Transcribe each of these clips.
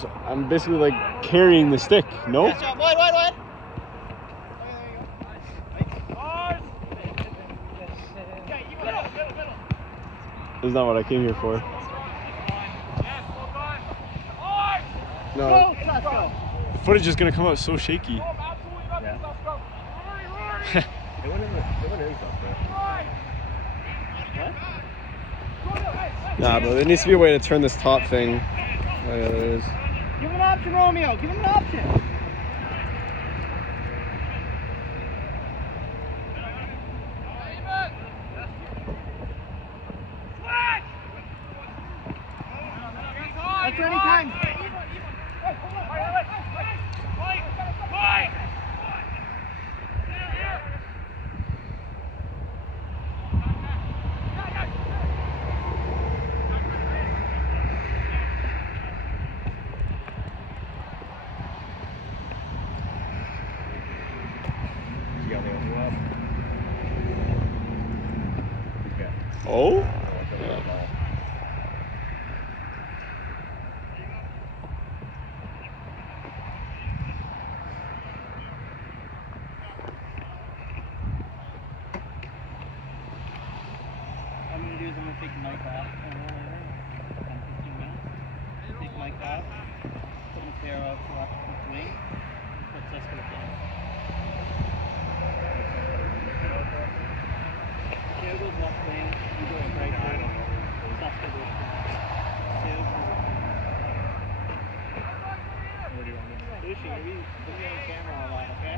So I'm basically like carrying the stick, no? Yes, John. Wide. That's not what I came here for. No. Footage is gonna come out so shaky. Yeah. It went in What? Nah, but there needs to be a way to turn this top thing. Oh yeah, there is. Give him an option, Romeo. Give him an option. That's any time. Oh? I'm going to do is I'm going to take Mike off. 10, 15 minutes. Take Mike off. Put Mateo out to left wing. Put Cisco in. Mateo goes left wing. You go right wing. Cisco goes Lucy, maybe put me on camera a lot, okay?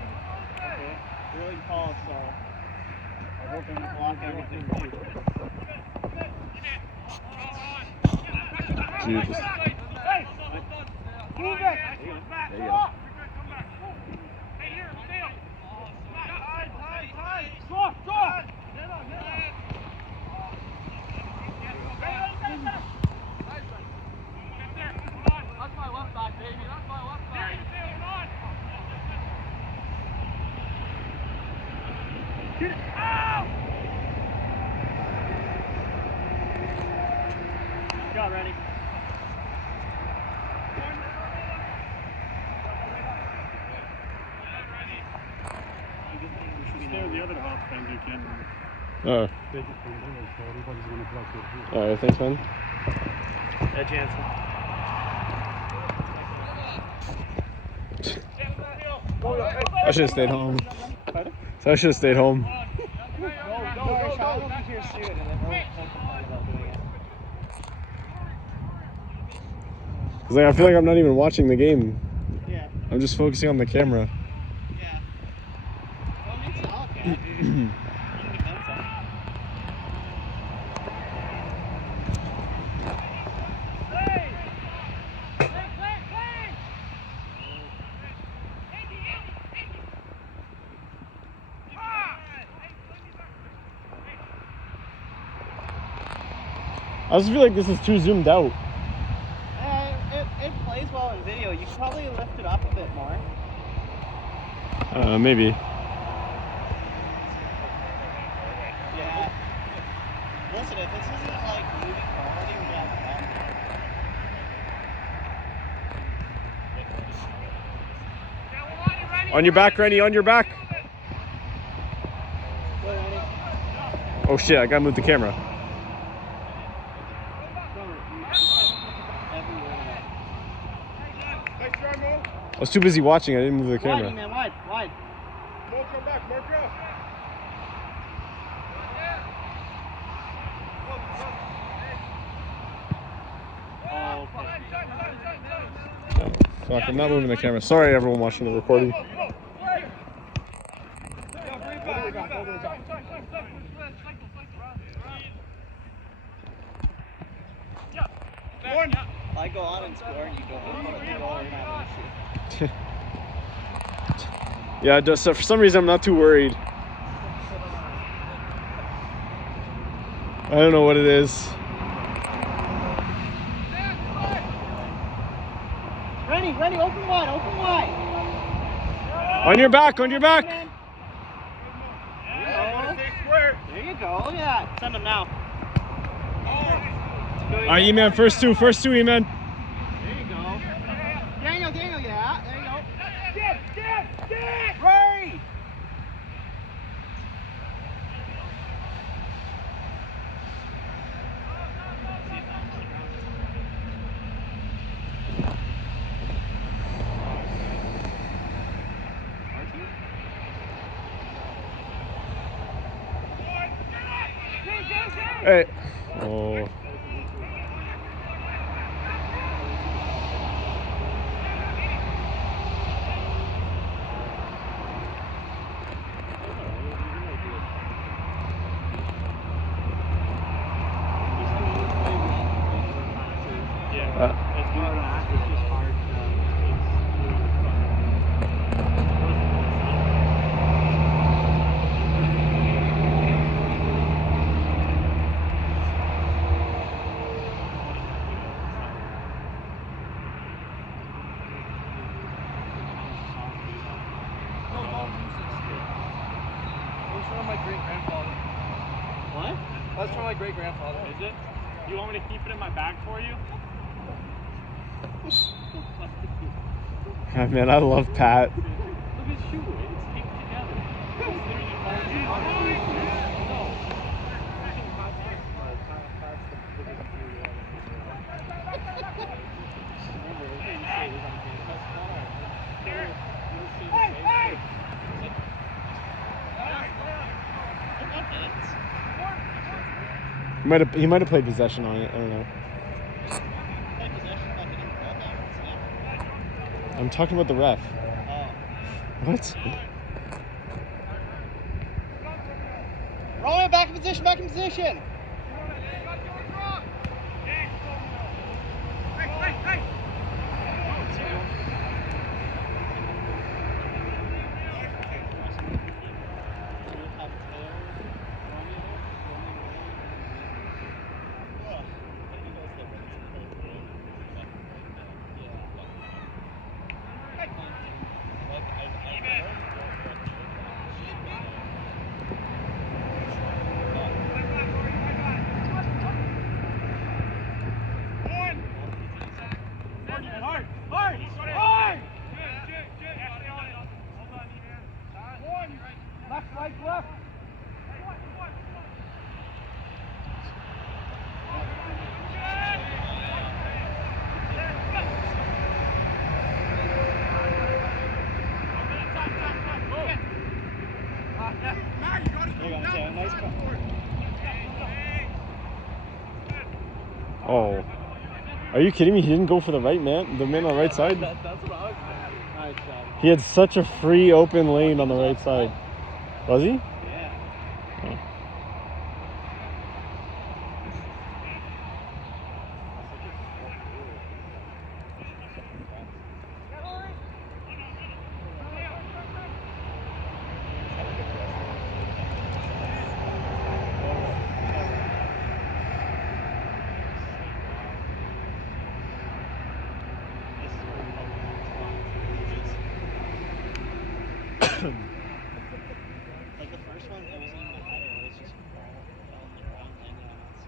Okay. Really tall, so I'm hoping to block everything too. Jesus. Move it! There you go. That's my left back, baby. That's my left back. Shoot it! Got ready. Stay with the other half then you can Oh. take it from there, so everybody's going to block your view. Alright, thanks, man. Yeah, Jansen. I should have stayed home. Pardon? So I should have stayed home. Go, Sean. We'll be here soon, and then we'll complain about doing it. Cause like, I feel like I'm not even watching the game. Yeah. I'm just focusing on the camera. Yeah. Well, it makes it all okay. You can defend some. I just feel like this is too zoomed out. It plays well in video. You could probably lift it up a bit more. Maybe. Yeah. Listen, if this isn't like movie quality, we're gonna have On your back, Rennie, on your back. Go, Randy. Oh shit, I gotta move the camera. I was too busy watching, I didn't move the Wide, camera. man, wide. Come back, Marco. Oh, No, fuck, I'm not moving the camera. Sorry everyone watching the recording. I go on and score, and you go on and you go on and have an issue. Yeah, just for some reason I'm not too worried. I don't know what it is. Rennie, open wide. On your back, on your back. There you go. Look at that. Send him now. Alright, E-Man, first two, E-Man. There you go. Hey. Oh. No, don't use this. It was from my great-grandfather. What? That's from my great-grandfather. Is it? You want me to keep it in my bag for you? Ah, man, I love Pat. Look at his shoe. It's taped together. It's literally holding on. No. I think Pat's the biggest shoe you ever made. Remember, everything you say is on camera. That's fine. You say the same thing. He might have played possession on it. I don't know. I'm talking about the ref. What? Roll it, back in position, back in position. Oh. Are you kidding me? He didn't go for the right man? The man on the right side? That's what I was thinking. Nice job. He had such a free open lane on the right side. Was he? Like the first one, it wasn't even a header, it was just ball on the ground landing on us.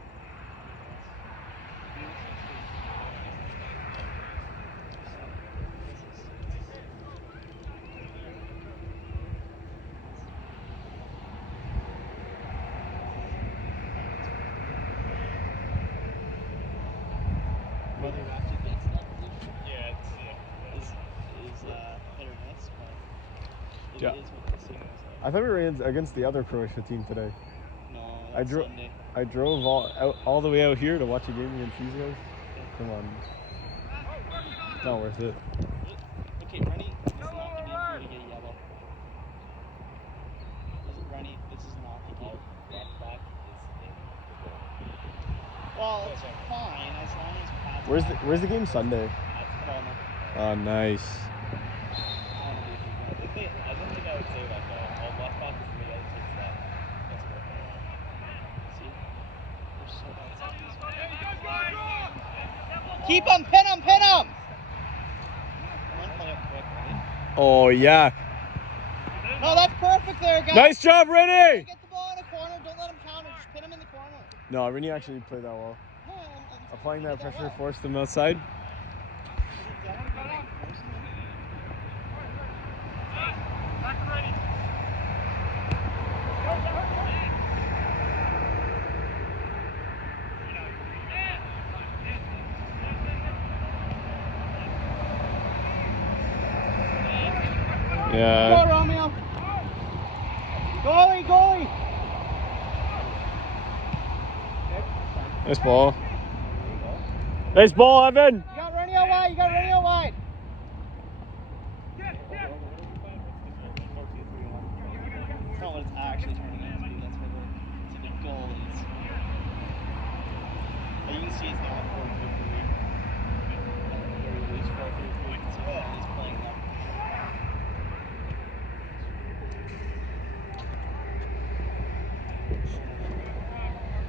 Whether or not he gets that position is hit or miss, but it Yeah. is what the signals are. I thought we were against the other Croatia team today. No, I that's drove. Sunday. I drove all the way out here to watch a game against these guys. Come on. Not worth it. Okay, Runny, this is not the game for you to get a yellow. Runny, this is not the game. Well, it's fine as long as Pat's Where's the game Sunday? I don't know. Oh, nice. I don't know if you I don't think I would say that though. All left back is the other team's left. That's what see. They're so bad. Keep him, pin him, pin him! I want to play up quick, right? Oh, yeah. No, that's perfect there, guys. Nice job, Rennie! Get the ball in the corner, don't let him counter, just pin him in the corner. No, Rennie actually played that well. No, Applying that he did pressure well. forced him outside. Is it down? Yeah. Go, Romeo. Goalie, goalie. Nice ball. Nice ball, Evan. You got Rennie out wide. You got Rennie out wide. It's not what it's actually turning into. That's what the goal is. But you can see it's now at 4-3. It's playing up.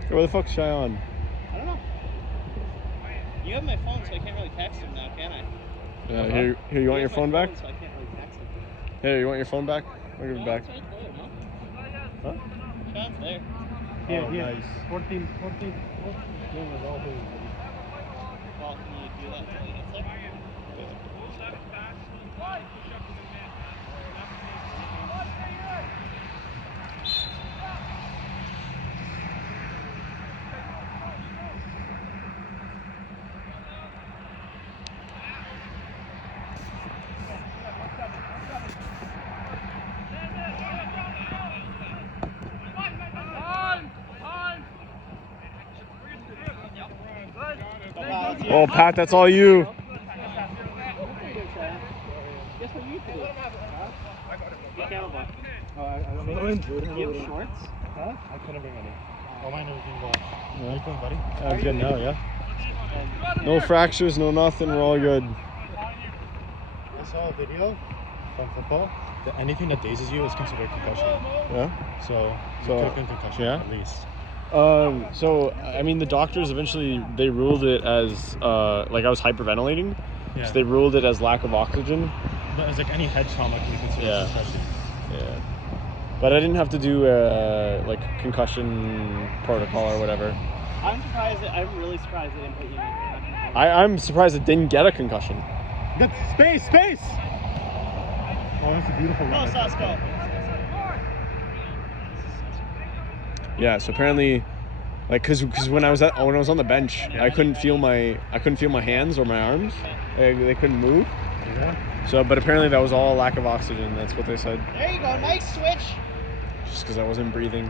Where the fuck's Cheyenne? I don't know. You have my phone, so I can't really text him now, can I? Yeah, here, you want your phone back? So I can't really text him. Here, you want your phone back? I'll give it back. It's right there, no? Huh? Sean's there. Here, Oh, here. nice. 14. Game was all his. Well, can you do that until he gets there? Oh, Pat, that's all you. Guess what you do? Be accountable. Oh, I don't know. Do you have shorts? Huh? I couldn't bring any. Oh, mine was being washed. How you doing, buddy? I'm good now, yeah. No fractures, no nothing. We're all good. I saw a video from football that anything that dazes you is considered concussion. Yeah. So, So, you took in concussion yeah. at least. So I mean, the doctors eventually they ruled it as like I was hyperventilating, Yeah. so they ruled it as lack of oxygen. But it's like any head trauma can be considered Yeah. concussion. Yeah. But I didn't have to do like concussion protocol or whatever. I'm really surprised they didn't put you in concussion. I'm surprised it didn't get a concussion. Got space! Oh, that's a beautiful No, run. Sus, go. Yeah. So apparently, like, cause when I was on the bench, I couldn't feel my hands or my arms. They couldn't move. Yeah. So, but apparently that was all lack of oxygen. That's what they said. There you go. Nice switch. Just because I wasn't breathing.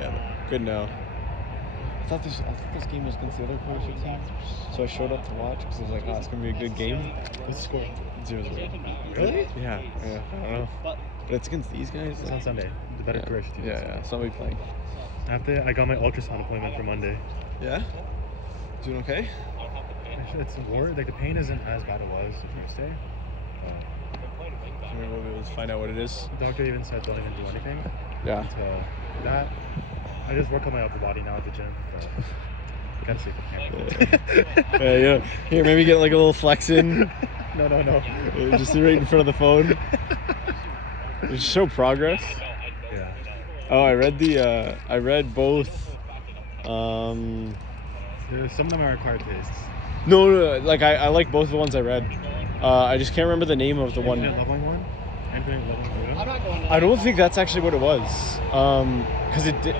Yeah, good now. I thought this game was against the other Croatia team, so I showed up to watch because I was like, oh, it's gonna be a good game. What's the score? 0-0. Really? Yeah. I don't know. But it's against these guys. It's on Sunday. The better Croatia team. Yeah. Somebody playing. I got my ultrasound appointment for Monday. Yeah. Doing okay? It's worse. Like the pain isn't as bad as it was the first day. Maybe we'll be able to find out what it is. The doctor even said don't even do anything Yeah. until that. I just work on my upper body now at the gym. So gotta sleep with camera. Yeah. Here, maybe get like a little flex in. No. Just right in front of the phone. Just show progress. Yeah. Oh, I read both. Some of them are acquired tastes. No, like I like both the ones I read. I just can't remember the name of the Infinite one. Leveling one? Infinite Leveling I'm one? not going to I don't think that's actually what it was. Because it did.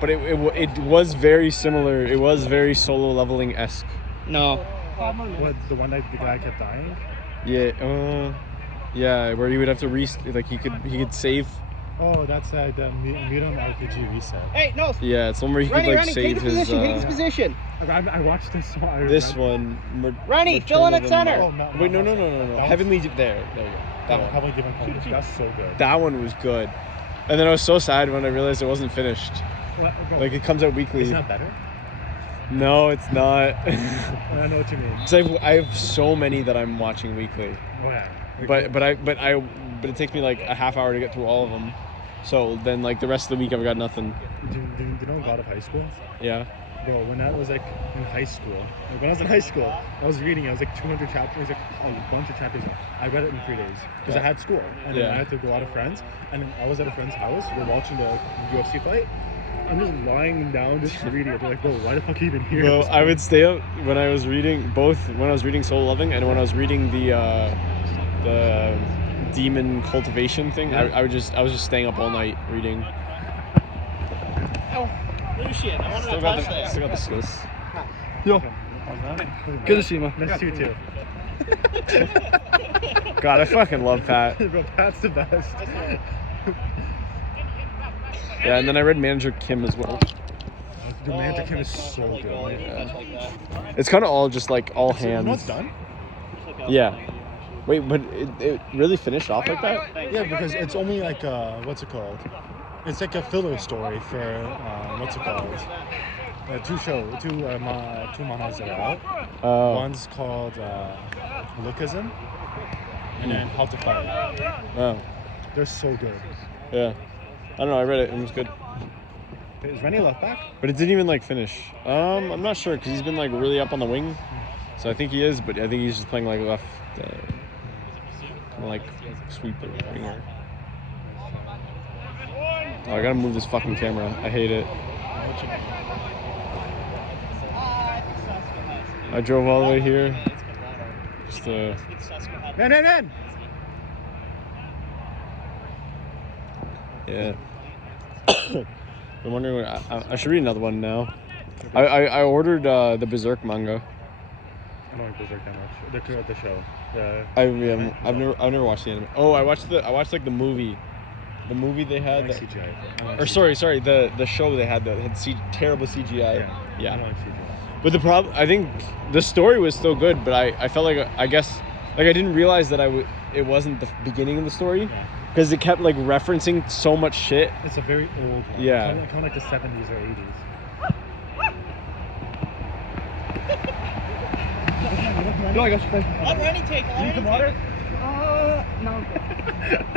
But it was very similar. It was very solo leveling-esque. No. What, the one that the guy kept dying? Yeah. Yeah, where you would have to like he could save. Oh, that's the Mutum RPG reset. Hey, no. Yeah, it's one where he could like save take his his. position. Take his position. I watched this one. This one. Rennie, fill in at center. Oh, Wait, no. Heavenly. There you go. That one. Heavenly Given Punch. That's so good. That one was good. And then I was so sad when I realized it wasn't finished. Like it comes out weekly. It's not better? No, it's not. I know what you mean. So I have so many that I'm watching weekly. Oh, yeah. But it takes me like a half hour to get through all of them. So then like the rest of the week I've got nothing. Do you know God of High School? Yeah. Bro, when I was like in high school, when I was in high school, I was reading. I was like 200 chapters, like a bunch of chapters. I read it in 3 days because I had school, and then I had to go out with friends. And then I was at a friend's house. We're watching the UFC fight. I'm just lying down, just reading it. They're like, bro, why the fuck are you even here? Well, I would stay up when I was reading both. When I was reading Soul Loving and when I was reading the demon cultivation thing, I was just staying up all night reading. Oh, Lucian, I wanted to touch there. Still got the skills. Yo, Good to see you, man. nice to see you too. God, I fucking love Pat. Bro, Pat's the best. Yeah, and then I read Manager Kim as well. The Manager Kim is so Like, good. oh, Yeah. that's like that. It's kind of all just like all You know it's hands. done? Just like Yeah. actually. Wait, but it really finished off like that? Thanks. Yeah, because it's only like what's it called? It's like a filler story for what's it called? Two mangas that are out. One's called Lookism, and then How to Fight. Oh, They're so good. yeah. I don't know. I read it. It was good, Is Rennie left back? but it didn't even like finish. I'm not sure because he's been like really up on the wing, so I think he is. But I think he's just playing like left, like sweeper winger. Oh, I gotta move this fucking camera. I hate it. I drove all the way here. Just Man! yeah. I'm wondering. I should read another one now. I ordered the Berserk manga. I don't like Berserk that much. The show. I've never watched the anime. Oh, I watched like the movie. The movie they I had. like CGI. Or sorry, the show they had that had terrible CGI. I Yeah. don't like CGI. But the problem, I think the story was still good, but I felt like I guess like I didn't realize that it wasn't the beginning of the story Yeah. because it kept like referencing so much shit. It's a very old one. Yeah. Kind of like the 70s or 80s. No, I got you. Let Rennie take it. Need some water? No.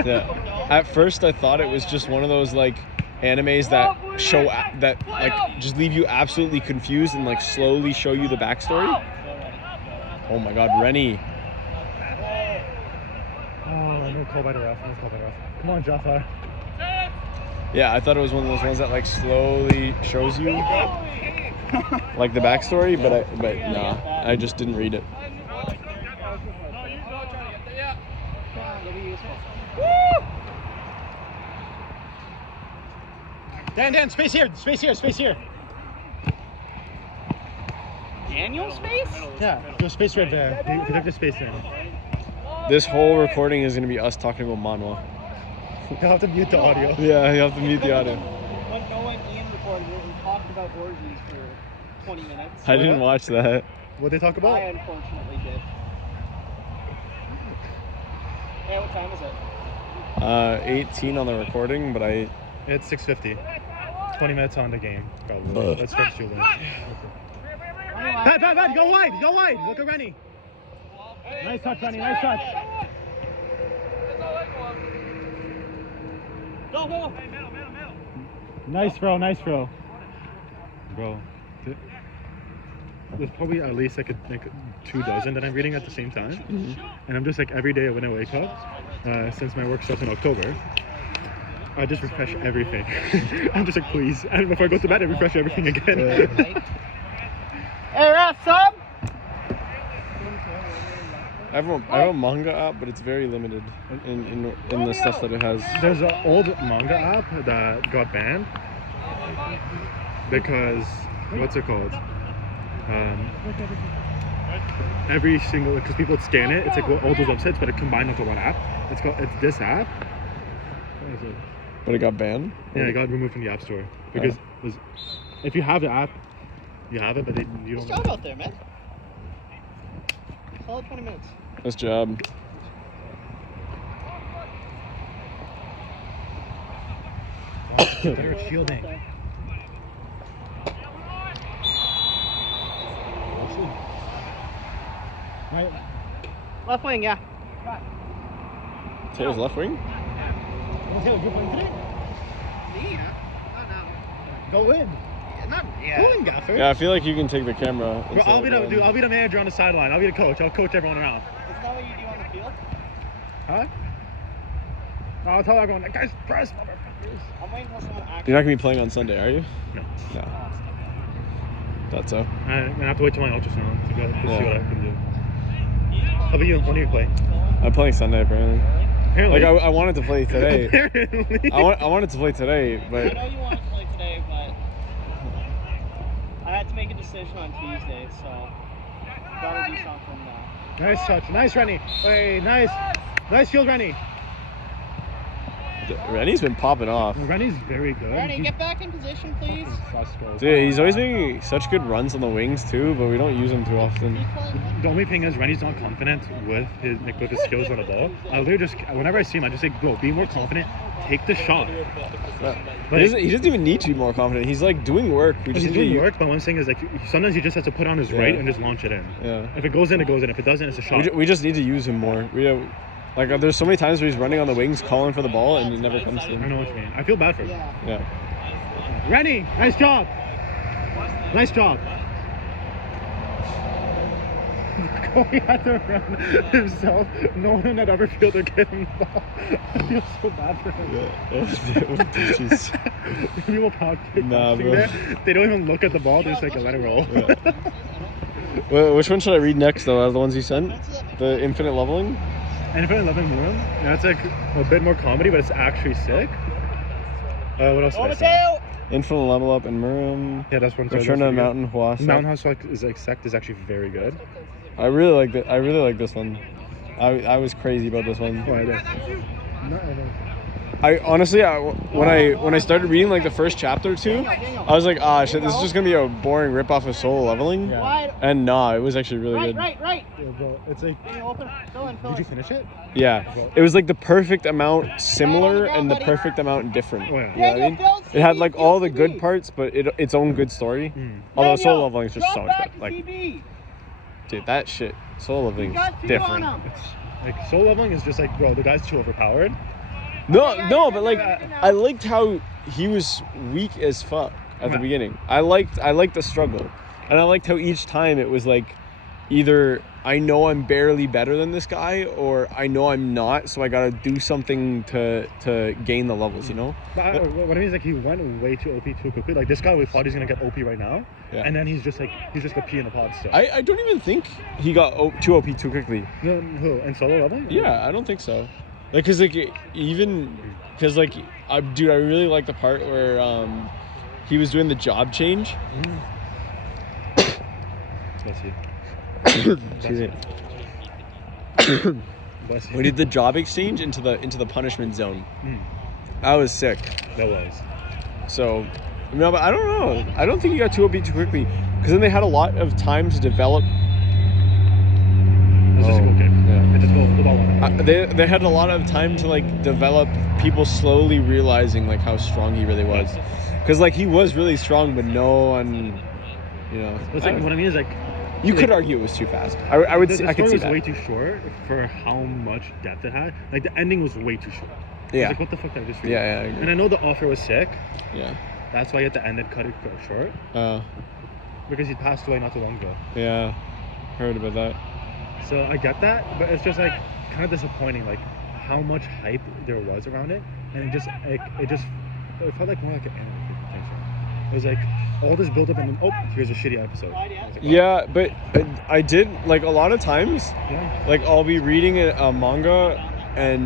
Yeah. At first, I thought it was just one of those like animes that show that like just leave you absolutely confused and like slowly show you the backstory. Oh my God, Rennie. Oh, no call by the ref. Come on, Jaffa. Yeah, I thought it was one of those ones that like slowly shows you like the backstory, but nah, I just didn't read it. Dan, space here. Daniel space? Yeah, there's space right there. You have the space there. This whole recording is gonna be us talking about manhwa. You'll have to mute the audio. Yeah, you have to mute the audio. When Ian recorded it, we talked about orgies for 20 minutes. I didn't watch that. What they talk I about? unfortunately did. Hey, what time is it? 18 on the recording, but I It's 6:50. 20 minutes on the game, probably. Let's start shooting. Pat, go wide. Look at Rennie. Nice touch, Rennie. Nice touch. Go. Nice throw. Bro, there's probably at least like 2 dozen that I'm reading at the same time. And I'm just like every day when I wake up, since my work starts in October, I just refresh everything. I'm just like, please. And before I go to bed, I refresh everything again. Hey, ref, sub! I have a manga app, but it's very limited in the stuff that it has. There's an old manga app that got banned because, what's it called? Every single, because people would scan it, it's like all those websites, but it combined into one app. It's this app. What is it? But it got banned? Yeah, it got removed from the App Store because if you have the app, you have it, but you Nice don't. job out there, man. Solid 20 minutes. Nice job. Better shielding. Right. Left wing, yeah. Taylor's left wing? Go in. Go in, Gaffer. Yeah, I feel like you can take the camera. Bro, I'll be the manager on the sideline. I'll be the coach. I'll coach everyone around. Isn't that what you do on the field? Huh? I'll tell everyone, guys, press, motherfuckers. I'm waiting for someone You're not going to be playing on Sunday, are you? No. No. Thought so. I'm gonna have to wait till my ultrasound to see Yeah. what I can do. How about you? When do you play? I'm playing Sunday, apparently. Apparently. Like, I wanted to play today. Apparently. I wanted to play today, I but... know you wanted to play today, but I had to make a decision on Tuesday, so gotta do something now. Nice touch. Nice, Rennie. Hey, nice. Nice field, Rennie. Rennie's been popping off. Rennie's very good. Rennie, He's get back in position, please. Fusco. Dude, he's always making such good runs on the wings too, but we don't use him too often. He's playing. The only thing is Rennie's not confident with his skills on the ball. I literally just whenever I see him, I just say, bro, be more confident. Take the shot. He doesn't even need to be more confident. He's like doing work. We just He's need doing to work, but what I'm saying is like sometimes he just has to put on his right and just launch it in. Yeah. If it goes in, it goes in. If it doesn't, it's a shot. We just need to use him more. There's so many times where he's running on the wings, calling for the ball, and it never comes to I him. know what you mean. I feel bad for him. Yeah. Yeah. Rennie, nice job. Nice job. He had to run himself. No one had ever feel to get him the ball. I feel so bad for him. Yeah. People pound Nah, bro. there. They don't even look at the ball. They just like let it roll. Yeah. Well, which one should I read next, though? Out of the ones you sent? The infinite leveling? Infinite Loving Room. That's like a bit more comedy, but it's actually sick. What else? Did I say? Infinite level up in Murim. Yeah, that's one. Return to Mountain Hua. Mountain House is like sect is actually very good. I really like that. I really like this one. I was crazy about this one. Oh, I did. No. I honestly, when I started reading like the first chapter or two, I was like, ah, shit, this is just gonna be a boring ripoff of Solo Leveling. Yeah. Wide. And nah, it was actually really good. Right. Yeah, bro, it's like. Can you open? Fill in. Did you finish it? Yeah, it was like the perfect amount similar and the perfect amount different. Oh, yeah. You know what I mean? It had like all the good parts, but its own good story. Although Solo Leveling is just so much better. Like, dude, that shit, Solo Leveling is different. It's like Soul Leveling is just like, bro, the guy's too overpowered. No, but like I liked how he was weak as fuck at the beginning. I liked the struggle, and I liked how each time it was like either I know I'm barely better than this guy, or I know I'm not, so I gotta do something to gain the levels, you know. But what I mean is like he went way too OP too quickly. Like this guy, we thought he's gonna get OP right now, and then he's just a pea in a pod still. I don't even think he got too OP too quickly. No, who in Solo Leveling? Yeah, I don't think so. Like, cause like I really like the part where he was doing the job change. Bless you. Excuse me. Bless you. We did the job exchange into the punishment zone. That was sick. That was. So, no, but I don't know. I don't think he got too OP too quickly, because then they had a lot of time to develop. Let's just go kick. Yeah. Just go the ball on. They had a lot of time to like develop people slowly realizing like how strong he really was, because like he was really strong, but no one, you know. It's like what I mean is like. You could argue it was too fast. I would. The I could see was that. way too short for how much depth it had. Like the ending was way too short. Yeah. I was like, what the fuck did I just read? Yeah, I agree. And I know the offer was sick. Yeah. That's why at the end it cut it short. Because he passed away not too long ago. Yeah. Heard about that. So I get that, but it's just like kind of disappointing, like how much hype there was around it, and it felt like more like an anime potential. It was like all this build up and then here's a shitty episode. Like, yeah, but I did like a lot of times. Yeah. Like I'll be reading a manga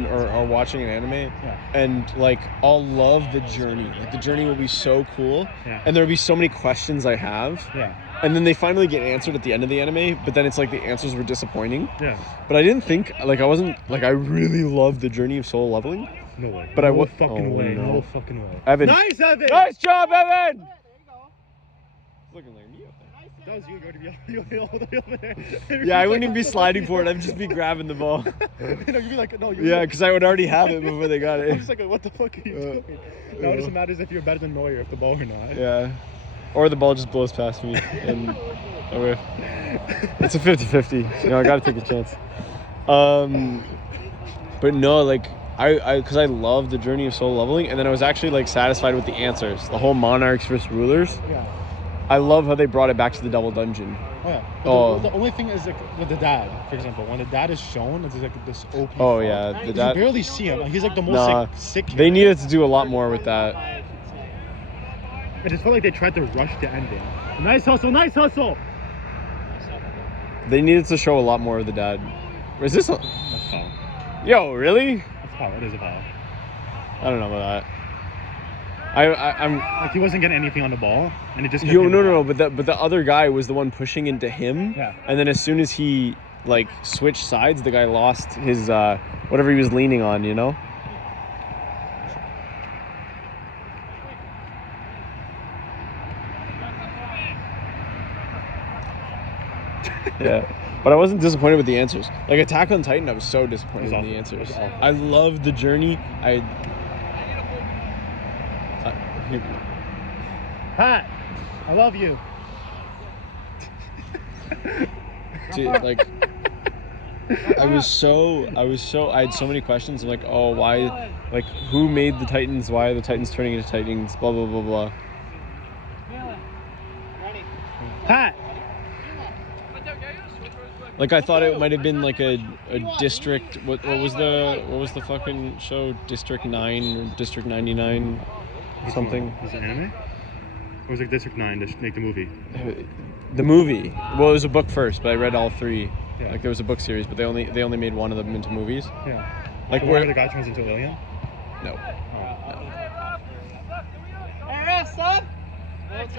or watching an anime, and like I'll love the journey. Like the journey will be so cool, and there'll be so many questions I have. Yeah. And then they finally get answered at the end of the anime, but then it's like the answers were disappointing. Yeah. But I didn't think, like, I wasn't, like, I really loved the journey of Solo Leveling. No way. But no fucking way. No. No fucking way. Evan. Nice, Evan! Nice job, Evan! There you go. Looking like me up there. That was you all the way over there. Yeah, I wouldn't even be sliding for it. I'd just be grabbing the ball. You'd be like, no, Yeah, because I would already have it before they got I'm it. just like, what the fuck are you doing? Now it doesn't matter if you're better than Neuer, if the ball or not. Yeah. Or the ball just blows past me and I whiff. It's a 50-50. You know, I gotta take a chance. But no, like because I love the journey of Solo Leveling, and then I was actually like satisfied with the answers. The whole monarchs versus rulers. Yeah. I love how they brought it back to the double dungeon. Oh yeah. Oh. The only thing is like with the dad, for example, when the dad is shown, it's like this OP. Oh font. yeah, the You dad. barely see him. He's like the most Nah, sick. They needed to do a lot more with that. I just felt like they tried to rush the ending. Nice hustle, nice hustle. They needed to show a lot more of the dad. Is this a... That's foul. Yo, really? That's foul. It is a foul. I don't know about that. I'm Like he wasn't getting anything on the ball, and it just. no. But the other guy was the one pushing into him. Yeah. And then as soon as he like switched sides, the guy lost his whatever he was leaning on. You know. Yeah. But I wasn't disappointed with the answers. Like Attack on Titan, I was so disappointed It was with the awful. answers. It was awful. I loved the journey. Pat, I love you. Dude, like I had so many questions. I'm like, oh, why, like, who made the Titans? Why are the Titans turning into Titans? Blah, blah, blah, blah. Pat. Like, I thought it might have been like a district. What was the fucking show? District 9 or District 99 something. Was it anime? Or was it District 9 to make the movie? The movie. Well, it was a book first, but I read all three. Yeah. Like there was a book series, but they only made one of them into movies. Yeah. Like Where where the guy turns into an alien? No. Hey, ref, son!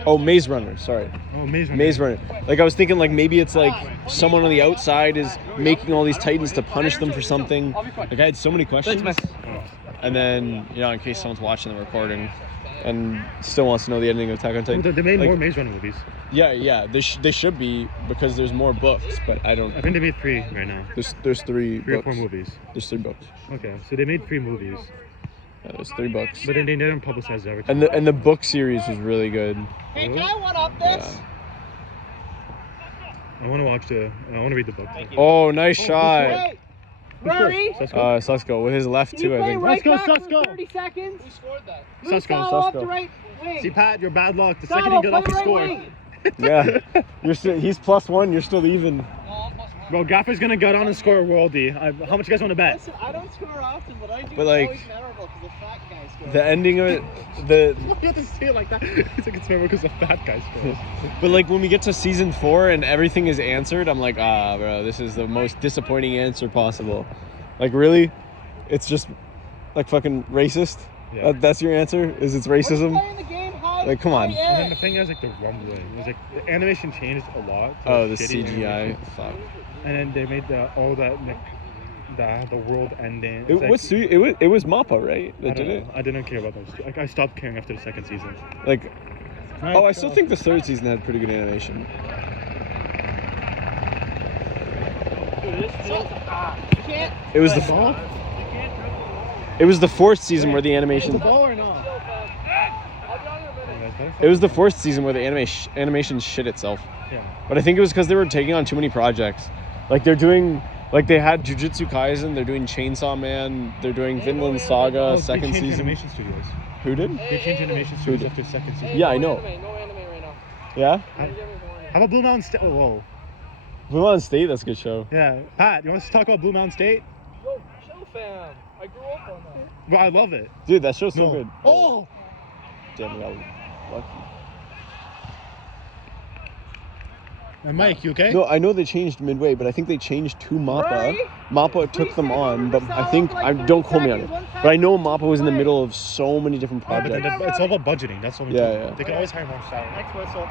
Oh, Maze Runner. Sorry. Oh, Maze Runner. Maze Runner. Like I was thinking, like maybe it's like someone on the outside is making all these Titans to punish them for something. Like I had so many questions, Oh. and then in case someone's watching the recording and still wants to know the ending of Attack on Titan. Well, they made like, more Maze Runner movies. Yeah. They should be because there's more books, but I don't. I think they made 3 right now. There's three 3 or books. 4 movies. There's 3 books. Okay, so they made 3 movies, Yeah, there's 3 books. but then they didn't publicize everything. And the book series was really good. Hey, can I one up this? I want to read the book. Oh, nice shot. Hey, Rory! Susko with his left Can you too, I play think. right Let's back go, for Susko. 30 seconds? Who scored that? Move Susko, Salo up Susko. the right wing. See, Pat, you're bad luck. The second Salo, you get play off the right score. wing. Yeah. He's +1, you're still even. No, I'm plus 1. Bro, Gaffer's gonna go down and score a worldie. How much you guys want to bet? Listen, I don't score often, but I do. But, like, always memorable because the fat guy scores. The ending of it, the You have to say it like that. It's like it's memorable because the fat guy scores. but like when we get to season 4 and everything is answered, I'm like, bro, this is the most disappointing answer possible. Like really, it's just like fucking racist. Yeah. That's your answer? Is it's When you're racism? playing the game high, Like, come on. high And then air. the thing is, like, the rumbling. It was like the animation changed a lot. to Oh, the shitty CGI. animation. Fuck. And then they made all that like the world ending. It was Mappa, right? I That don't did it. know. I didn't care about those. Like I stopped caring after the second season. Like, I still think the 3rd season had pretty good animation. Dude, this feels you can't. It was the ball. it was the 4th season where the Is the animation. ball or not? It was the 4th season where the animation shit itself. Yeah. But I think it was because they were taking on too many projects. Like they had Jujutsu Kaisen, they're doing Chainsaw Man, they're doing Vinland Saga Oh, second they changed season. Animation studios. Who did? They changed animation Who studios did? after second season. Yeah, I know. No anime right now. Yeah? How about Blue Mountain State? Oh, whoa. Blue Mountain State, that's a good show. Yeah. Pat, you want us to talk about Blue Mountain State? Yo, chill, fam. I grew up on that. Bro, I love it. Dude, that show's so No. good. Oh! Damn, we got lucky. And Mike, you okay? No, I know they changed midway, but I think they changed to Mappa. Right? Mappa took them on, but I think don't quote me on it. But I know Mappa was in the middle of so many different Yeah, but projects. it's all about budgeting. That's what we Yeah, do. yeah. They can always hire more staff. Next whistle.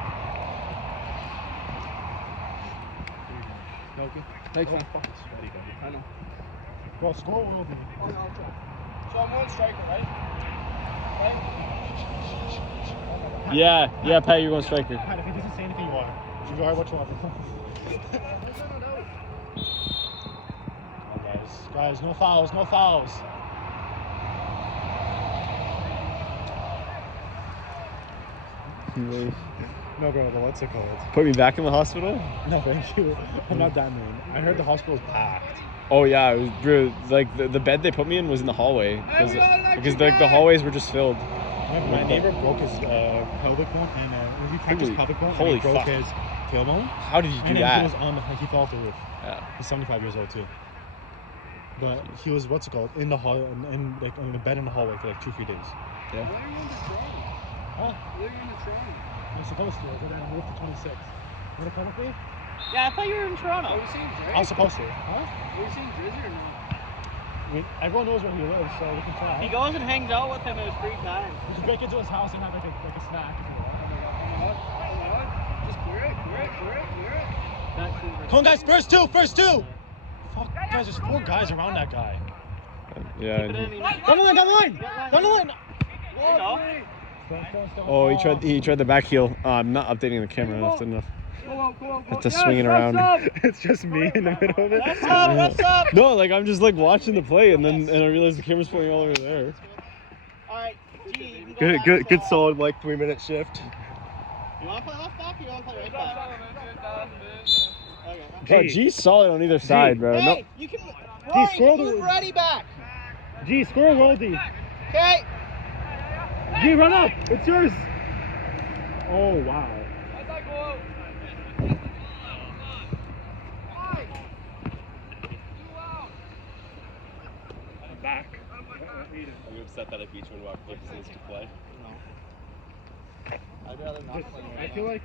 Next one. I know. Well, score will be. So I'm going striker, right? Yeah, Pat, you're going striker. Pat, if he doesn't say anything, you are. You are what you are. Oh, guys, no fouls, no fouls. No, bro, but what's it called? Put me back in the hospital? No, thank you. I'm not that mean. I heard the hospital's packed. Oh yeah, it was like the bed they put me in was in the hallway because like the hallways were just filled. My neighbor broke his pelvic bone and he cracked his pelvic bone holy and he broke fuck. his tailbone. How did you do And then that? he was on he fell off the roof. Yeah. He's 75 years old too. But he was what's it called in the hall in like in the bed in the hallway for like 2-3 days. Yeah. Huh? I'm supposed to. I was gonna move to 26. You wanna come with me? Yeah, I thought you were in Toronto. I was supposed to. Huh? I mean, everyone knows where he lives, so we can try. He goes and hangs out with him in his free time. We should break into his house and have like a snack if you want. Come on, guys, first two! Fuck, guys, there's 4 guys around that guy. Yeah. Keep it in, Down the line! Down the line! There you go. Oh, he tried the back heel. I'm not updating the camera. That's enough. It's just swinging around. It's just me in the middle of it. What's up? No, like I'm just like watching the play, and I realize the camera's pointing all over there. Alright, G, you can go back to solid like 3-minute shift. You want to play left back or you want to play right back? Okay. Oh, G's solid on either side, bro. Hey, No, you can, Roy, you scroll can move to- ready back. G, score a goal, D. Okay. G, run up. It's yours. Oh, wow. I'm back. Are you upset that I beat you in what positions to play? I'd rather not play I right feel like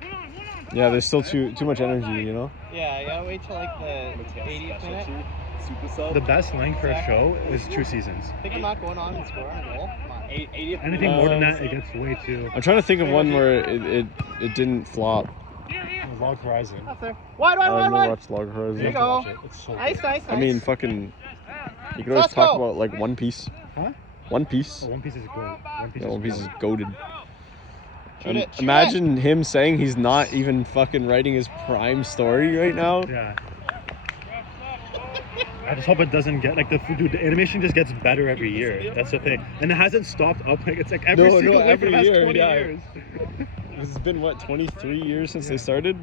yeah, there's still too much energy, you know. Yeah, you gotta wait till like the 80th minute. Super sub. the best length for a show is 2 seasons. I think I'm not going on and scoring a goal. Come on. 80th. Anything more than that, it gets way too I'm trying to think of one where it didn't flop. log horizon. That's there. Wide, I've never wide. watched Log Horizon. There you go. It's so Nice, good. nice, nice. I mean, fucking. You could always Let's talk go. about like One Piece. Huh? One Piece. Oh, One Piece is great. One Piece Yeah, is One Piece is great. goated. Shoot it, shoot Imagine him saying he's not even fucking writing his prime story right now. Yeah. I just hope it doesn't get like the animation just gets better every year. That's the thing, and it hasn't stopped up. Like it's like every No, single no, year for the last every year, 20 yeah. years. It's been what, 23 years since they Yeah. started?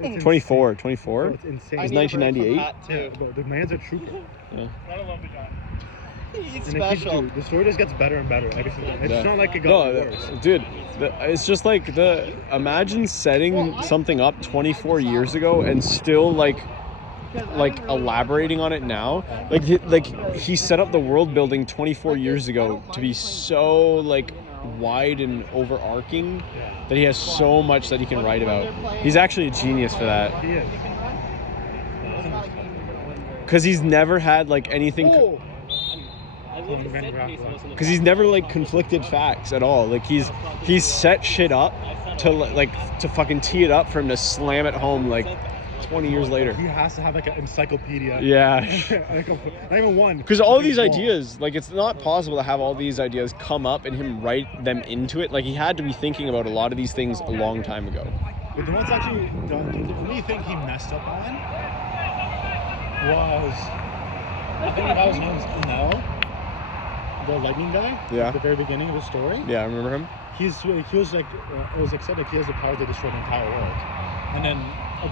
It's 24, insane. 24? Oh, it's insane. I It's need a break from 1998. that, Yeah, too. but the man's a trooper. Yeah. He's And it keeps, special. dude, the story just gets better and better every single. It's Yeah. not like it got No, worse. dude, it's just like imagine setting something up 24 years ago and still like elaborating on it now. Like he set up the world building 24 years ago to be so like wide and overarching that he has so much that he can write about. He's actually a genius for that He is. because he's never had like anything. Oh! I literally said in case I wasn't Because he's never like conflicted facts at all. Like he's set shit up to fucking tee it up for him to slam it home like 20 years later. He has to have like an encyclopedia. Yeah. Like not even one. Because all Like these long. ideas, like it's not possible to have all these ideas come up and him write them into it. Like he had to be thinking about a lot of these things a long time ago. But the one's actually done. The only thing he messed up on was I think the guy was named Enel, the lightning guy. Yeah. At the very beginning of the story. Yeah, I remember him. He was like it was like said like he has the power to destroy the entire world, and then a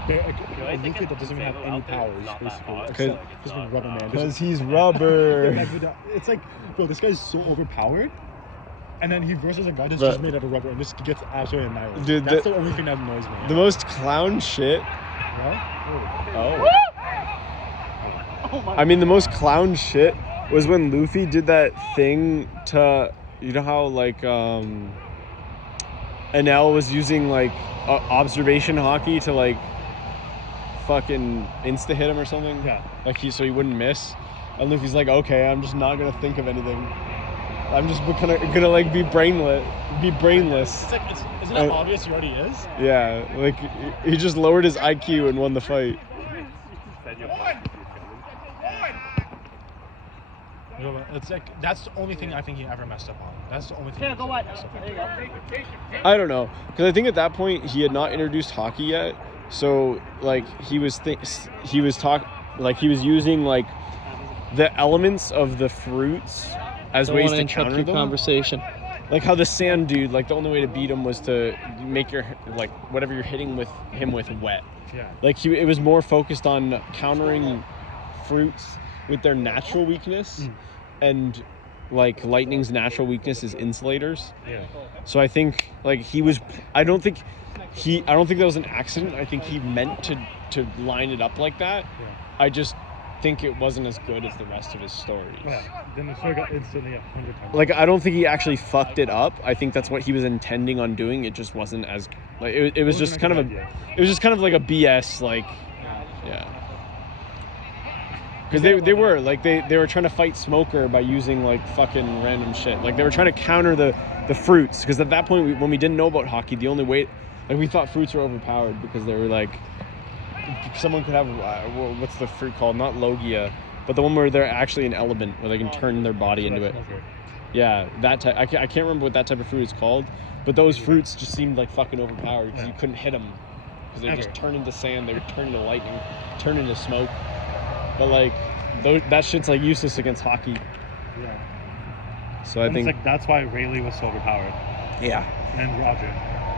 Luffy that doesn't even have any powers basically. Except just being Rubber Man. Because he's rubber. It's like, bro, this guy's so overpowered. And then he versus a guy that's But- just made out of rubber and just gets absolutely annihilated. Dude, That's the only thing that annoys me. The most clown shit. Yeah? Oh. I mean, the most clown shit was when Luffy did that thing to, you know how like Enel was using like observation hockey to like fucking insta hit him or something. Yeah. Like so he wouldn't miss. And Luffy's like, okay, I'm just not gonna think of anything. I'm just gonna like be brainless. It's like, isn't it Uh, obvious he already is? Yeah, like he just lowered his IQ and won the fight. You know, it's like, that's the only thing I think he ever messed up on. That's the only thing. Yeah, he's go ever wide. messed up on. There you go. I don't know, because I think at that point he had not introduced hockey yet, so like he was using like the elements of the fruits as ways to counter them. Conversation. Like how the sand dude, like the only way to beat him was to make your like whatever you're hitting with him with wet. Yeah. Like it was more focused on countering fruits with their natural weakness, and like lightning's natural weakness is insulators. Yeah. So I think like I don't think that was an accident. I think he meant to line it up like that. Yeah. I just think it wasn't as good as the rest of his stories. Yeah. Then the story got instantly 100 times. Like I don't think he actually fucked it up. I think that's what he was intending on doing. It just wasn't as like it was just kind of it was just kind of like a BS like yeah. Because they were like they were trying to fight Smoker by using like fucking random shit. Like they were trying to counter the fruits. Because at that point when we didn't know about hockey, the only way like we thought fruits were overpowered because they were like someone could have what's the fruit called? Not Logia, but the one where they're actually an element where they can turn their body into it. Yeah, that type. I can't remember what that type of fruit is called, but those fruits just seemed like fucking overpowered because you couldn't hit them. because they just Ever. turn into sand, they turn into lightning, turn into smoke. But like, that shit's like useless against hockey. Yeah. So I And think, it's like that's why Rayleigh was so overpowered. yeah, And Roger.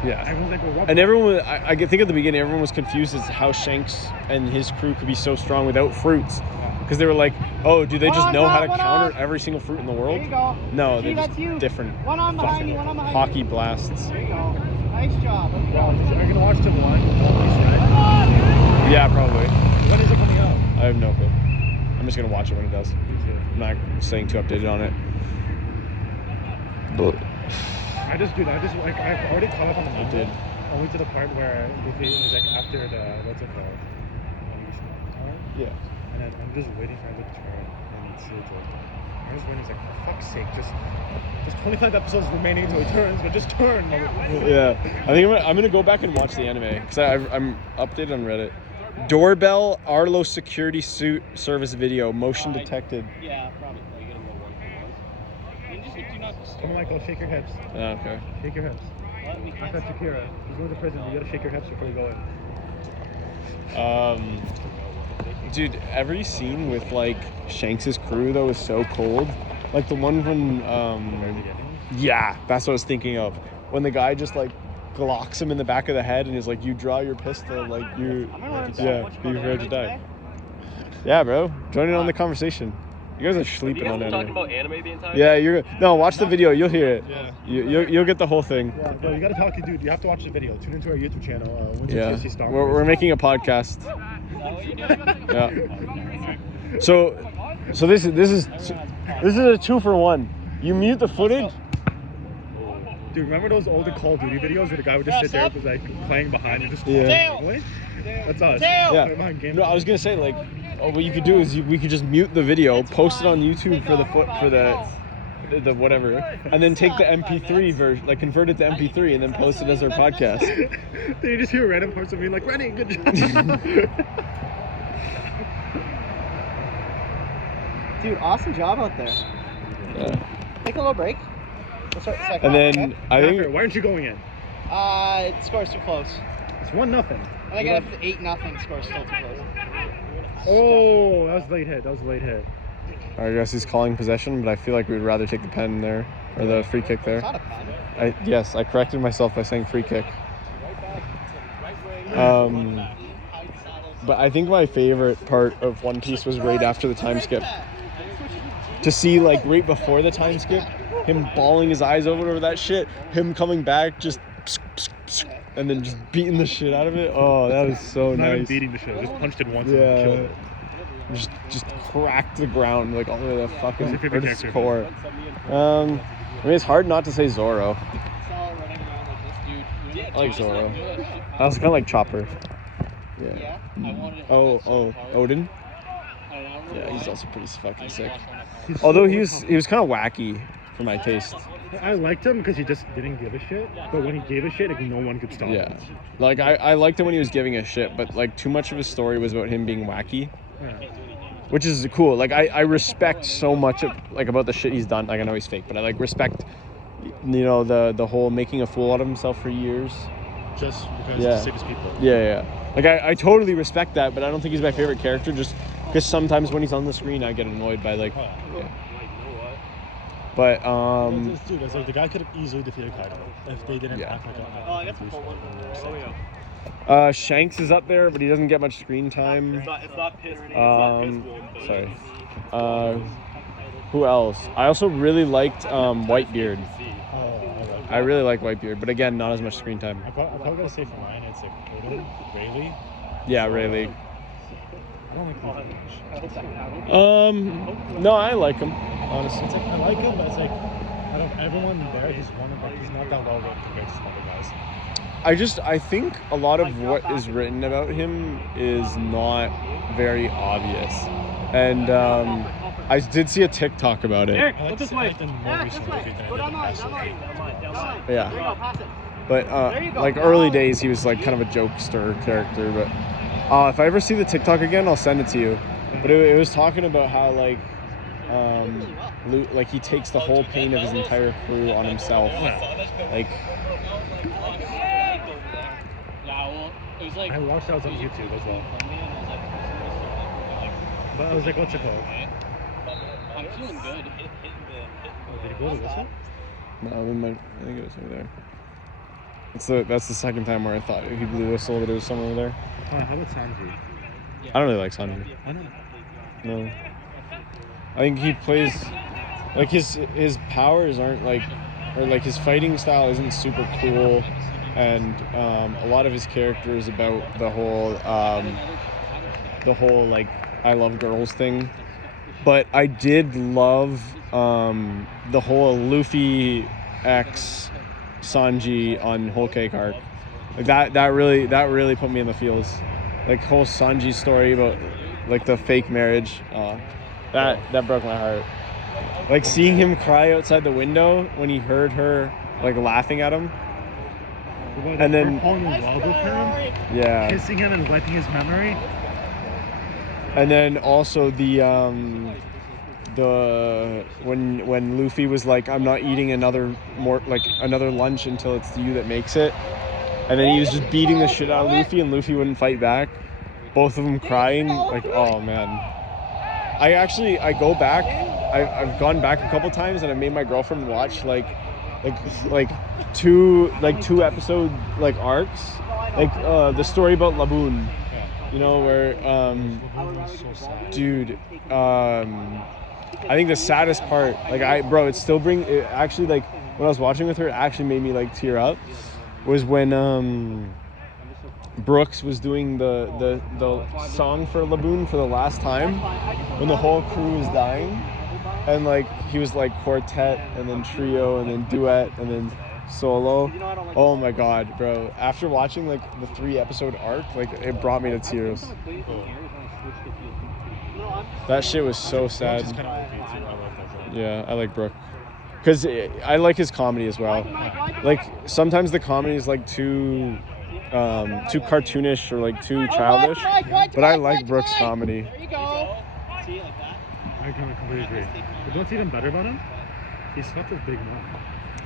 yeah. Everyone's like, well, Roger. And everyone, I think at the beginning, everyone was confused as to how Shanks and his crew could be so strong without fruits. Because they were like, oh, do they just know how to counter every single fruit in the world? There you go. No, See, they're that's you. just different One on behind fucking you, one on behind hockey you. blasts. There you go. Nice job. Let's Well, go. are you gonna watch the one? Right? Yeah, probably. When is it coming out? I have no clue. I'm just going to watch it when it does. Me too. I'm not staying too updated on it. But I just like I've already caught up on the I manga. did. Only to the part where Luffy is like after the what's it called? Yeah. And then I'm just waiting for him to turn and it's like I'm just waiting, it's like for fuck's sake, just there's 25 episodes remaining until he turns, but just turn. Yeah. I think I'm gonna go back and watch the anime because I'm updated on Reddit. Doorbell Arlo security suit service video motion detected. Yeah, probably. You gotta go one for one. And just do not Come disturb. on, Michael, shake your hips. Okay. Shake your hips. Let me I thought Shakira. He's going to prison. You gotta shake your hips before you go in. Dude, every scene with like Shanks's crew though is so cold. Like the one when yeah, that's what I was thinking of. When the guy just like glocks him in the back of the head and is like, you draw your pistol, like you I'm gonna learn so yeah, much be about prepared to anime die. today. Yeah, bro. Join in on the conversation. You guys are You sleeping guys on been talking anime. about anime the entire Yeah, watch the video, you'll hear it. Yeah. You'll get the whole thing. Yeah, no, you gotta talk to dude. You have to watch the video. Tune into our YouTube channel. Yeah. WTFC Star We're Wars. making a podcast. Is that what you're doing? Yeah. So this is a 2-for-1. You mute the footage. Dude, remember those older Call of Duty videos where the guy would just sit there, was like playing behind and just Yeah. Really? That's us. Yeah. Playing behind game. No, I was gonna say like, what you could do is we could just mute the video, post it on YouTube for the whatever, and then take the MP3 version, like convert it to MP3, and then post it as our podcast. Then you just hear a random person being like, "Rennie, good job." Dude, awesome job out there. Yeah. Take a little break. We'll start the second And half, then okay? I Tucker, think why aren't you going in? The score's too close. It's 1-0. I think if it's 8-0, score's still too close. Oh, that was a late hit. I guess he's calling possession, but I feel like we'd rather take the pen there or the free kick It's there. not a pen. Yes, I corrected myself by saying free kick. But I think my favorite part of One Piece was right after the time skip. To see like right before the time skip, him bawling his eyes over that shit, him coming back just and then just beating the shit out of it. Oh, that was so Not even nice. beating the shit. Just punched it once and killed Yeah. it. Just cracked the ground like all the way to the fucking Who's your favorite Earth's character? core. I mean, it's hard not to say Zoro. I like Zoro. I also kind of like Chopper. Yeah. Oh, Odin. Yeah, he's also pretty fucking sick. He's Although so he was kind of wacky for my taste. I liked him because he just didn't give a shit. But when he gave a shit, like, no one could stop Yeah. him. Like I liked him when he was giving a shit, but like too much of his story was about him being wacky. Yeah. Which is cool. Like I respect so much of, like about the shit he's done. Like I know he's fake, but I like respect, you know, the whole making a fool out of himself for years. Just because Yeah. to save his people. Yeah. Like I totally respect that, but I don't think he's my favorite character. Just because sometimes when he's on the screen, I get annoyed by like. Yeah. But Dude, it's like the guy could have easily defeated Kaido if they didn't Yeah. act like a. Oh, I got the full one. Shanks is up there, but he doesn't get much screen time. It's not piss. It's not piss one, Sorry. Who else? I also really liked Whitebeard. I really like Whitebeard, but again, not as much screen time. I'm probably gonna say for mine, it's like Odin, Rayleigh. Yeah, really. I don't like these much. No, I like him, honestly. It's like I like him, but it's like out of everyone there, he's not that well written compared to some other guys. I think a lot of what is written about him is not very obvious, and I did see a TikTok about it. I like this way. The more Yeah, recent this way. movie than I Go did down the the line, past down the movie. line. Down the line. Yeah. There you go, pass it. But There you go. like early days, he was like kind of a jokester character. But if I ever see the TikTok again, I'll send it to you. But it was talking about how like like he takes the whole pain of his entire crew on himself. Like It was like I watched that on YouTube as well. But I was like, what's it called? I'm feeling good. Did he blow the whistle? No, I think it was over there. That's the second time where I thought he blew a whistle that it was someone over there. How about Sanji? I don't really like Sanji. I don't know. No. I think he plays like his powers aren't like, or like his fighting style isn't super cool, and a lot of his character is about the whole like I love girls thing. But I did love the whole Luffy X Sanji on Whole Cake arc. Like that really put me in the feels. Like whole Sanji story about like the fake marriage. That broke my heart. Like seeing him cry outside the window when he heard her like laughing at him. And then falling in love with him, yeah, kissing him and wiping his memory. and then also the when Luffy was like, I'm not eating another lunch until it's you that makes it, and then he was just beating the shit out of Luffy and Luffy wouldn't fight back, both of them crying. Like, oh man, I go back, I've gone back a couple times and I made my girlfriend watch like two episode like arcs, like the story about Laboon, you know, where So sad. dude, I think the saddest part, like it still actually, like when I was watching with her, it actually made me like tear up, was when Brooks was doing the song for Laboon for the last time, when the whole crew was dying, and like he was like quartet and then trio and then duet and then solo. Oh my god, bro, after watching like the 3 episode arc, like it brought me to tears. That shit was so sad. Just kind of OP too. I like that guy. Yeah, I like Brooke because I like his comedy as well. Like sometimes the comedy is like too cartoonish or like too childish, but I like Brooke's comedy. There you go. See, like that. I completely agree. But what's even better about him? He slept with Big Mom.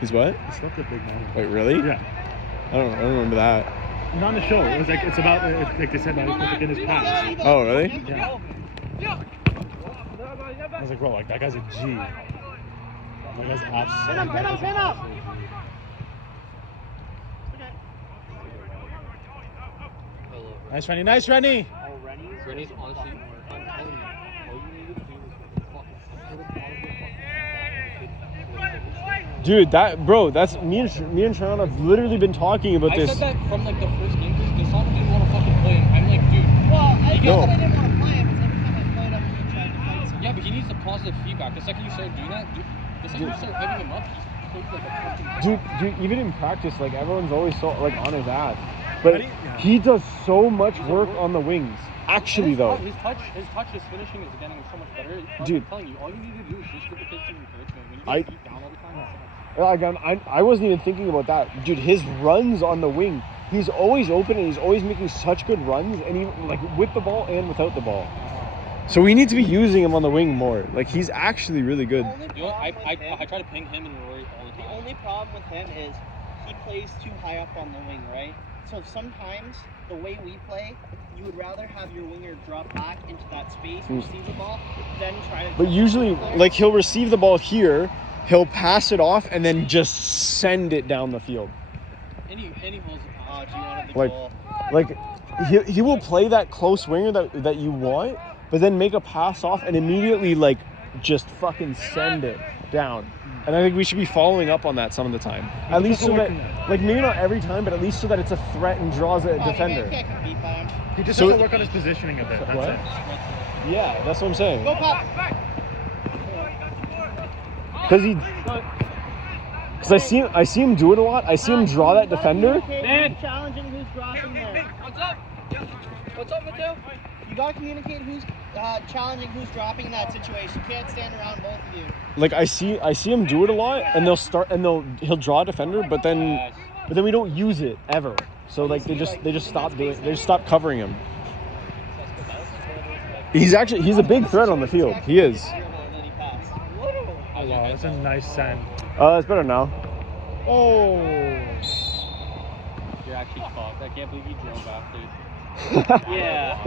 He's what? He slept with Big Mom. Wait, really? Yeah. I don't remember that. Not on the show. It was like it's about like they said that it was like in his past. Oh, really? Yeah. I was like, bro, like that guy's a G. That guy's absolutely. Pin up. Nice, Rennie. Nice, Rennie. Rennie's honestly, I'm telling you, all you need to do is fucking Dude, that's me and Sharon have literally been talking about I this. said that from like the first game, because Deshaun didn't want to fucking play him. I'm like, dude. Well, I You know know- that I didn't want to play him, because every time I played him, he tried to fight someone. Yeah, but he needs the positive feedback. The second you start doing that, the second you start hyping him up, he's like a fucking Dude, even in practice, like everyone's always so like on his ass. But he does so much work on the wings. Actually, though. His touch, his finishing is getting so much better. Dude. I'm telling you, all you need to do is just give the kids some encouragement. When you get beat down all the time, that's Like I wasn't even thinking about that. Dude, his runs on the wing, he's always open and he's always making such good runs, and even like with the ball and without the ball. So we need to be using him on the wing more. Like he's actually really good. You know what? I try to ping him and Rory all the The time. only problem with him is he plays too high up on the wing, right? So sometimes the way we play, you would rather have your winger drop back into that space, receive the ball, then try to. But usually, like he'll receive the ball here, he'll pass it off, and then just send it down the field. Any holes. Oh, do you want the Like- goal? Like he will play that close winger that you want, but then make a pass off and immediately like just fucking send it down. And I think we should be following up on that some of the time. At least so that, like maybe not every time, but at least so that it's a threat and draws a defender. You can't compete by him. He just So- has to work on his positioning a bit. That's What? it. Yeah, that's what I'm saying. Go, Pop! Because I see him do it a lot. I see him draw that defender. Who's challenging who's dropping there. What's up, Mateo? You gotta communicate who's challenging who's dropping in that situation. You can't stand around both of you. Like I see him do it a lot, and he'll draw a defender, but then we don't use it ever. So like they just stop covering him. He's a big threat on the field. He is. Oh wow, that's a nice send. It's better now. Oh. You're actually fucked. I can't believe you drove after. Yeah.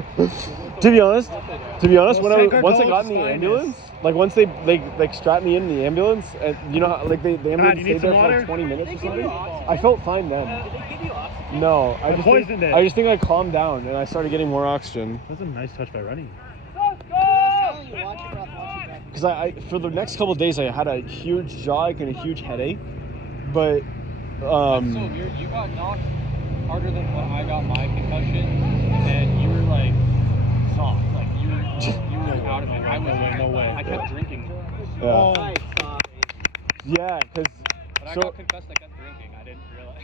To be honest, Well, once I got in Sankarto's the fine ambulance, like once they like strapped me in the ambulance, and you know how like the ambulance you need stayed there some for like water? 20 minutes They or give you something. oxygen. I felt fine then. Did they give you oxygen? No, I poisoned it. I just think I calmed down and I started getting more oxygen. That's a nice touch by Runny. I was telling you, watch your breath, watch your breath. Because I for the next couple of days I had a huge jaw ache and a huge headache, but That's so weird. You got knocked harder than when I got my concussion, and you were like soft, like you were out of it. I was No way. I kept drinking. yeah, Nice, yeah, because When I so got concussed, I kept drinking. I didn't realize.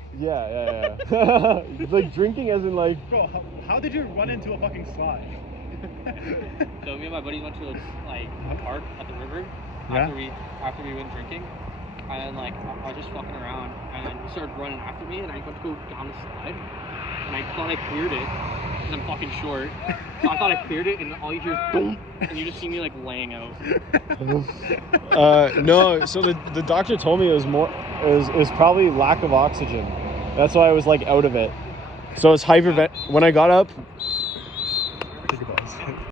yeah. Like drinking as in like Bro, how did you run into a fucking slide? So me and my buddies went to a park at the river Yeah? after we went drinking, and then like I was just fucking around, and then he started running after me, and I went to go down the slide, and I thought I cleared it because I'm fucking short, so I thought I cleared it, and all you hear is boom, and you just see me like laying out. no. So the doctor told me it was probably lack of oxygen. That's why I was like out of it. So it's hypervent. When I got up,